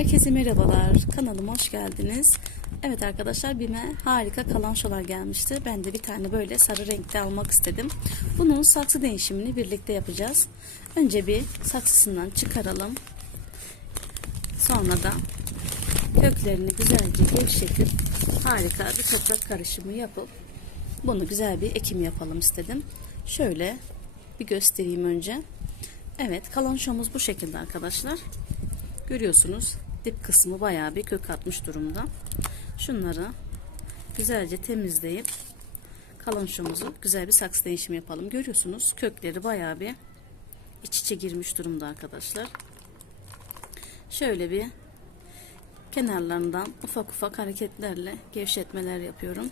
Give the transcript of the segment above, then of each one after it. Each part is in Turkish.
Herkese merhabalar. Kanalıma hoş geldiniz. Evet arkadaşlar bime harika kalançolar gelmişti. Ben de bir tane böyle sarı renkte almak istedim. Bunun saksı değişimini birlikte yapacağız. Önce bir saksısından çıkaralım. Sonra da köklerini güzelce gevşetip harika bir toprak karışımı yapıp bunu güzel bir ekim yapalım istedim. Şöyle bir göstereyim önce. Evet kalançomuz bu şekilde arkadaşlar. Görüyorsunuz dip kısmı bayağı bir kök atmış durumda. Şunları güzelce temizleyip kalançomuzu güzel bir saksı değişimi yapalım. Görüyorsunuz kökleri bayağı bir iç içe girmiş durumda arkadaşlar. Şöyle bir kenarlarından ufak ufak hareketlerle gevşetmeler yapıyorum.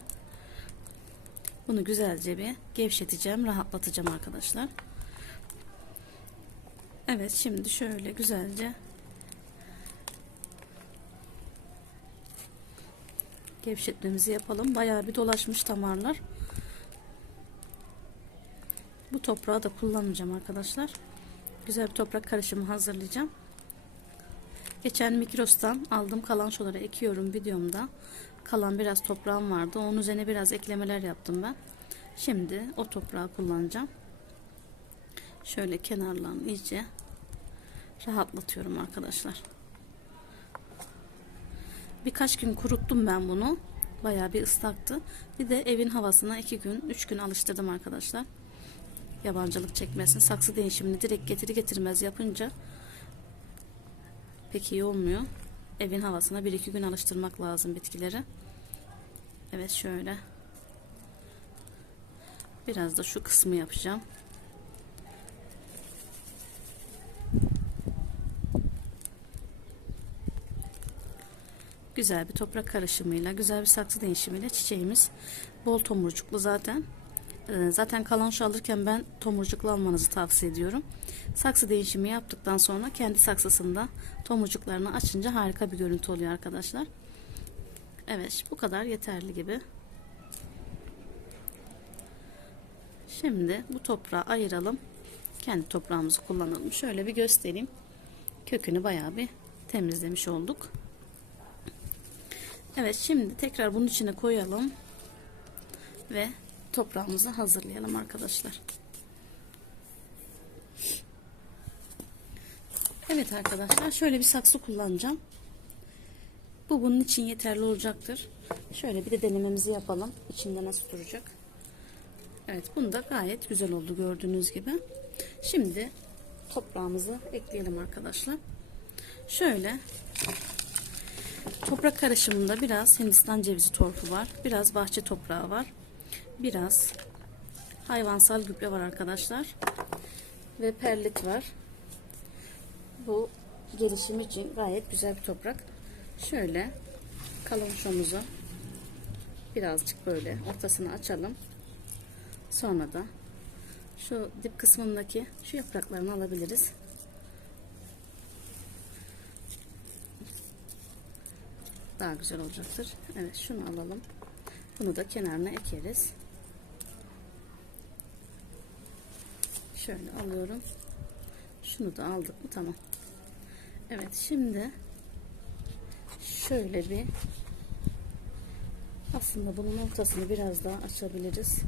Bunu güzelce bir gevşeteceğim, rahatlatacağım arkadaşlar. Evet şimdi şöyle güzelce gevşetmemizi yapalım. Bayağı bir dolaşmış damarlar. Bu toprağı da kullanmayacağım arkadaşlar. Güzel bir toprak karışımı hazırlayacağım. Geçen Mikros'tan aldığım kalançoları ekiyorum videomda. Kalan biraz toprağım vardı. Onun üzerine biraz eklemeler yaptım ben. Şimdi o toprağı kullanacağım. Şöyle kenarlarını iyice rahatlatıyorum arkadaşlar. Birkaç gün kuruttum ben bunu. Bayağı bir ıslaktı. Bir de evin havasına iki gün, üç gün alıştırdım arkadaşlar. Yabancılık çekmesin. Saksı değişimini direkt getiri getirmez yapınca pek iyi olmuyor. Evin havasına bir iki gün alıştırmak lazım bitkileri. Evet şöyle. Biraz da şu kısmı yapacağım. Güzel bir toprak karışımıyla, güzel bir saksı değişimiyle çiçeğimiz bol tomurcuklu zaten. Ee, zaten kalanço alırken ben tomurcuklu almanızı tavsiye ediyorum. Saksı değişimi yaptıktan sonra kendi saksısında tomurcuklarını açınca harika bir görüntü oluyor arkadaşlar. Evet bu kadar yeterli gibi. Şimdi bu toprağı ayıralım. Kendi toprağımızı kullanalım. Şöyle bir göstereyim. Kökünü bayağı bir temizlemiş olduk. Evet şimdi tekrar bunun içine koyalım. Ve toprağımızı hazırlayalım arkadaşlar. Evet arkadaşlar şöyle bir saksı kullanacağım. Bu bunun için yeterli olacaktır. Şöyle bir de denememizi yapalım. İçinde nasıl duracak. Evet bunu da gayet güzel oldu gördüğünüz gibi. Şimdi toprağımızı ekleyelim arkadaşlar. Şöyle toprak karışımında biraz Hindistan cevizi torfu var. Biraz bahçe toprağı var. Biraz hayvansal gübre var arkadaşlar. Ve perlit var. Bu gelişim için gayet güzel bir toprak. Şöyle kalonşomuzu birazcık böyle ortasını açalım. Sonra da şu dip kısmındaki şu yapraklarını alabiliriz. Daha güzel olacaktır. Evet şunu alalım. Bunu da kenarına ekeriz. Şöyle alıyorum. Şunu da aldık mı tamam. Evet şimdi şöyle bir aslında bunun ortasını biraz daha açabiliriz.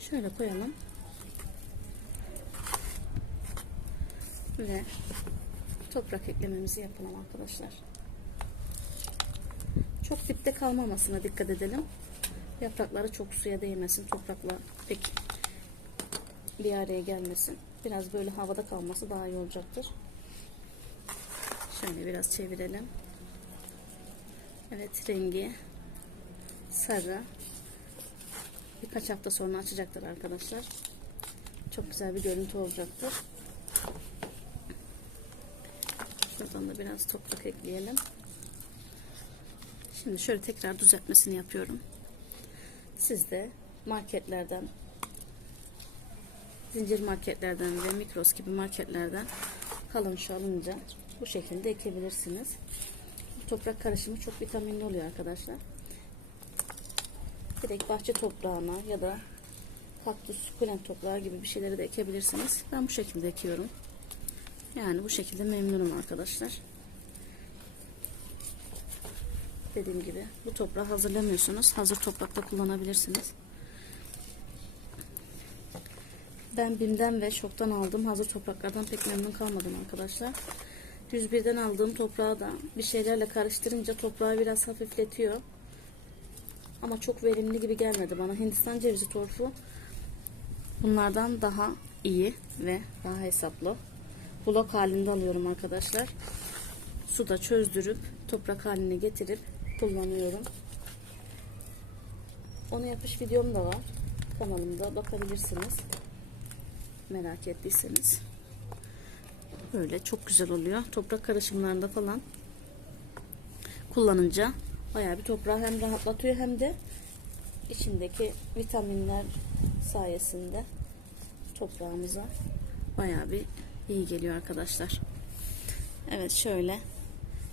Şöyle koyalım. Ve toprak eklememizi yapalım arkadaşlar. Çok dipte kalmamasına dikkat edelim. Yaprakları çok suya değmesin. Toprakla pek bir araya gelmesin. Biraz böyle havada kalması daha iyi olacaktır. Şöyle biraz çevirelim. Evet rengi sarı. Birkaç hafta sonra açacaktır arkadaşlar. Çok güzel bir görüntü olacaktır. Şuradan da biraz toprak ekleyelim. Şimdi şöyle tekrar düzeltmesini yapıyorum. Siz de marketlerden zincir marketlerden ve mikros gibi marketlerden kalın alınca bu şekilde ekebilirsiniz. Toprak karışımı çok vitaminli oluyor arkadaşlar. Direkt bahçe toprağına ya da kaktüs, sukulent toprağı gibi bir şeyleri de ekebilirsiniz. Ben bu şekilde ekiyorum. Yani bu şekilde memnunum arkadaşlar. Dediğim gibi bu toprağı hazırlamıyorsunuz. Hazır toprakta kullanabilirsiniz. Ben BİM'den ve şoktan aldığım hazır topraklardan pek memnun kalmadım arkadaşlar. 101'den aldığım toprağı da bir şeylerle karıştırınca toprağı biraz hafifletiyor. Ama çok verimli gibi gelmedi bana. Hindistan cevizi torfu bunlardan daha iyi ve daha hesaplı. Blok halinde alıyorum arkadaşlar. Suda çözdürüp toprak haline getirip kullanıyorum. Onu yapış videom da var. Kanalımda bakabilirsiniz. Merak ettiyseniz. Böyle çok güzel oluyor. Toprak karışımlarında falan kullanınca bayağı bir toprağı hem rahatlatıyor hem de içindeki vitaminler sayesinde toprağımıza bayağı bir iyi geliyor arkadaşlar. Evet şöyle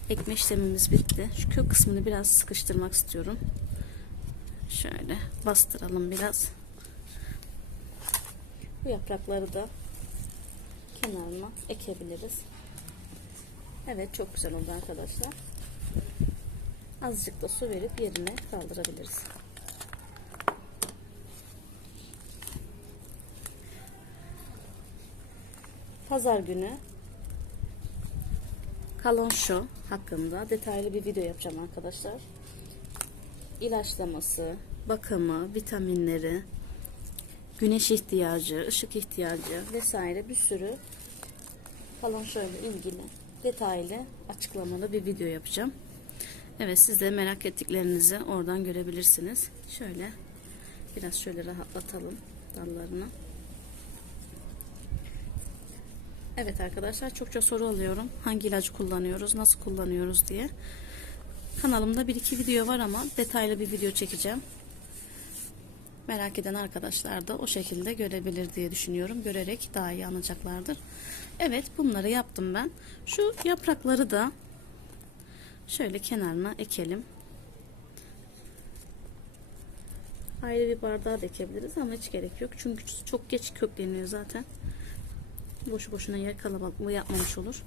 ekme işlemimiz bitti. Şu kök kısmını biraz sıkıştırmak istiyorum. Şöyle bastıralım biraz. Bu yaprakları da kenarına ekebiliriz. Evet çok güzel oldu arkadaşlar. Azıcık da su verip yerine kaldırabiliriz. Pazar günü kalonşo hakkında detaylı bir video yapacağım arkadaşlar. İlaçlaması, bakımı, vitaminleri, güneş ihtiyacı, ışık ihtiyacı vesaire bir sürü kalonşo ile ilgili detaylı açıklamalı bir video yapacağım. Evet siz de merak ettiklerinizi oradan görebilirsiniz. Şöyle biraz şöyle rahatlatalım dallarını. Evet arkadaşlar çokça soru alıyorum. Hangi ilacı kullanıyoruz, nasıl kullanıyoruz diye. Kanalımda bir iki video var ama detaylı bir video çekeceğim. Merak eden arkadaşlar da o şekilde görebilir diye düşünüyorum. Görerek daha iyi anlayacaklardır. Evet bunları yaptım ben. Şu yaprakları da şöyle kenarına ekelim. Ayrı bir bardağa da ekebiliriz ama hiç gerek yok. Çünkü çok geç kökleniyor zaten. Boşu boşuna yer kalabalıklığı yapmamış olur.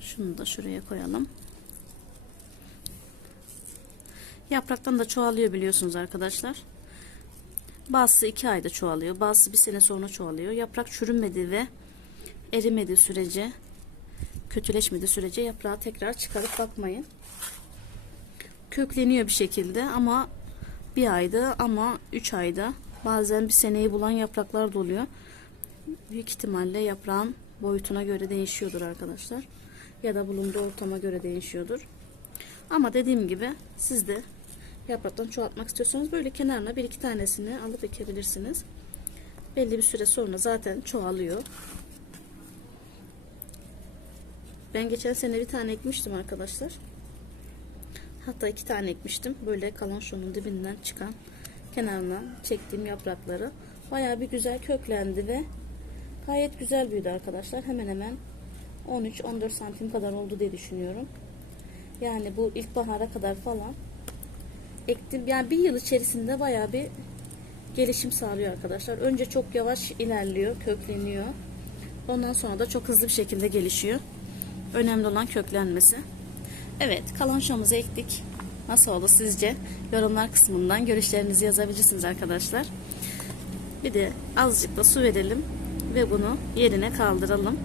Şunu da şuraya koyalım. Yapraktan da çoğalıyor biliyorsunuz arkadaşlar. Bazısı iki ayda çoğalıyor. Bazısı bir sene sonra çoğalıyor. Yaprak çürümedi ve erimedi sürece kötüleşmedi sürece yaprağı tekrar çıkarıp bakmayın. Kökleniyor bir şekilde ama bir ayda ama üç ayda bazen bir seneyi bulan yapraklar da oluyor. Büyük ihtimalle yaprağın boyutuna göre değişiyordur arkadaşlar. Ya da bulunduğu ortama göre değişiyordur. Ama dediğim gibi siz de yapraktan çoğaltmak istiyorsanız böyle kenarına bir iki tanesini alıp ekebilirsiniz. Belli bir süre sonra zaten çoğalıyor. Ben geçen sene bir tane ekmiştim arkadaşlar. Hatta iki tane ekmiştim. Böyle kalan şunun dibinden çıkan kenarına çektiğim yaprakları baya bir güzel köklendi ve gayet güzel büyüdü arkadaşlar. Hemen hemen 13-14 santim kadar oldu diye düşünüyorum. Yani bu ilkbahara kadar falan ektim. Yani bir yıl içerisinde baya bir gelişim sağlıyor arkadaşlar. Önce çok yavaş ilerliyor, kökleniyor. Ondan sonra da çok hızlı bir şekilde gelişiyor. Önemli olan köklenmesi. Evet kalanşomuzu ektik. Nasıl oldu sizce? Yorumlar kısmından görüşlerinizi yazabilirsiniz arkadaşlar. Bir de azıcık da su verelim ve bunu yerine kaldıralım.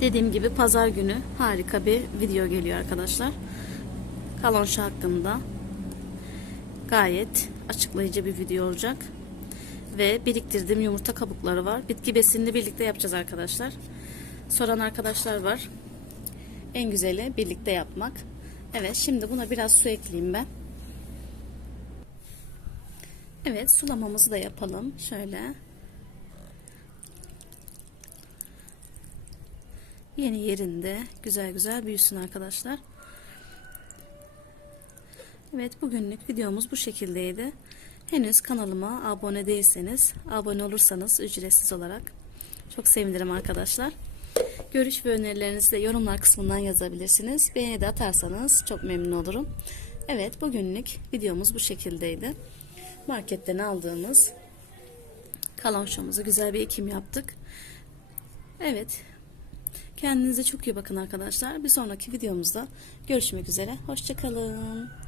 Dediğim gibi pazar günü harika bir video geliyor arkadaşlar. Kalonşo hakkında gayet açıklayıcı bir video olacak. Ve biriktirdiğim yumurta kabukları var. Bitki besinini birlikte yapacağız arkadaşlar soran arkadaşlar var. En güzeli birlikte yapmak. Evet şimdi buna biraz su ekleyeyim ben. Evet sulamamızı da yapalım. Şöyle. Yeni yerinde güzel güzel büyüsün arkadaşlar. Evet bugünlük videomuz bu şekildeydi. Henüz kanalıma abone değilseniz abone olursanız ücretsiz olarak çok sevinirim arkadaşlar. Görüş ve önerilerinizi de yorumlar kısmından yazabilirsiniz. Beğeni de atarsanız çok memnun olurum. Evet bugünlük videomuz bu şekildeydi. Marketten aldığımız kalonşomuzu güzel bir ekim yaptık. Evet Kendinize çok iyi bakın arkadaşlar. Bir sonraki videomuzda görüşmek üzere. Hoşçakalın.